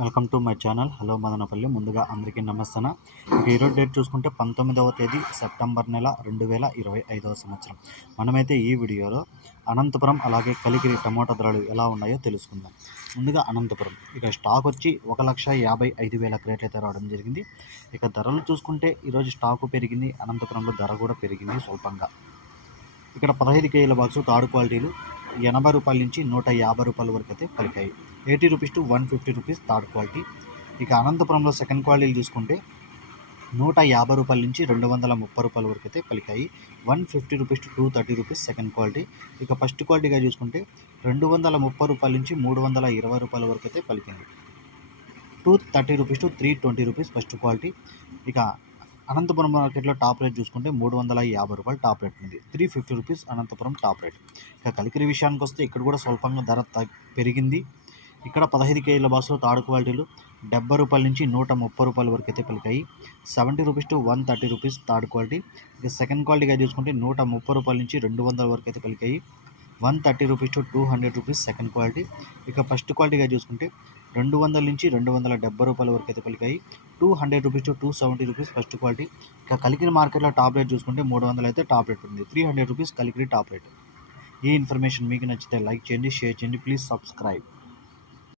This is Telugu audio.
Welcome to my channel. Hello Madanapalle. ముందుగా అందరికీ నమస్తన. ఇక ఈరోజు డేట్ చూసుకుంటే పంతొమ్మిదవ తేదీ సెప్టెంబర్ నెల రెండు వేల ఇరవై ఐదవ సంవత్సరం. మనమైతే ఈ వీడియోలో అనంతపురం అలాగే కలికిరి టమోటా ధరలు ఎలా ఉన్నాయో తెలుసుకుందాం. ముందుగా అనంతపురం. ఇక స్టాక్ వచ్చి ఒక లక్ష యాభై ఐదు వేల క్రేట్లు అయితే రావడం జరిగింది. ఇక ధరలు చూసుకుంటే ఈరోజు స్టాకు పెరిగింది. అనంతపురంలో ధర కూడా పెరిగింది స్వల్పంగా. ఇక్కడ పదహైదు కేజీల బాక్సు తాడు క్వాలిటీలు ఎనభై రూపాయల నుంచి నూట యాభై రూపాయల వరకు అయితే పలికాయి. Eighty rupees to one fifty rupees third quality. ఇక అనంతపురంలో సెకండ్ క్వాలిటీలు చూసుకుంటే నూట యాభై రూపాయల నుంచి రెండు వందల ముప్పై రూపాయల వరకు అయితే పలికాయి. One fifty rupees to two thirty rupees second quality. ఇక ఫస్ట్ క్వాలిటీగా చూసుకుంటే రెండు వందల ముప్పై రూపాయల నుంచి మూడు వందల ఇరవై రూపాయల వరకు అయితే పలికింది. Two thirty rupees to three twenty rupees first quality. ఇక అనంతపురం మార్కెట్లో టాప్ రేట్ చూసుకుంటే మూడు వందల యాభై రూపాయలు టాప్ రేట్ ఉంది. Three fifty rupees Anantapur top rate. ఇక కలికిరి విషయానికి వస్తే ఇక్కడ కూడా స్వల్పంగా ధర తగ్- పెరిగింది. ఇక్కడ పదహైదు కేజీల బాక్స్లో తాడు క్వాలిటీలు డెబ్బై రూపాయల నుంచి నూట ముప్పై రూపాయల వరకు అయితే పలికాయి. Seventy rupees to one thirty rupees third quality. ఇక సెకండ్ క్వాలిటీగా చూసుకుంటే నూట ముప్పై రూపాయల నుంచి రెండు వందల వరకు అయితే పలికాయి. One thirty rupees to two hundred rupees second quality. ఇక ఫస్ట్ క్వాలిటీగా చూసుకుంటే రెండు వందల నుంచి రెండు వందల డెబ్బై రూపాయల వరకు అయితే పలికాయి. Two hundred rupees to two seventy rupees first quality. ఇక కలికిన మార్కెట్లో టాప్ రేట్ చూసుకుంటే మూడు వందలు అయితే టాప్ రేట్ ఉంది. Three hundred rupees Kalikiri top rate. ఈ ఇన్ఫర్మేషన్ మీకు నచ్చితే లైక్ చేయండి షేర్ చేయండి. Please subscribe.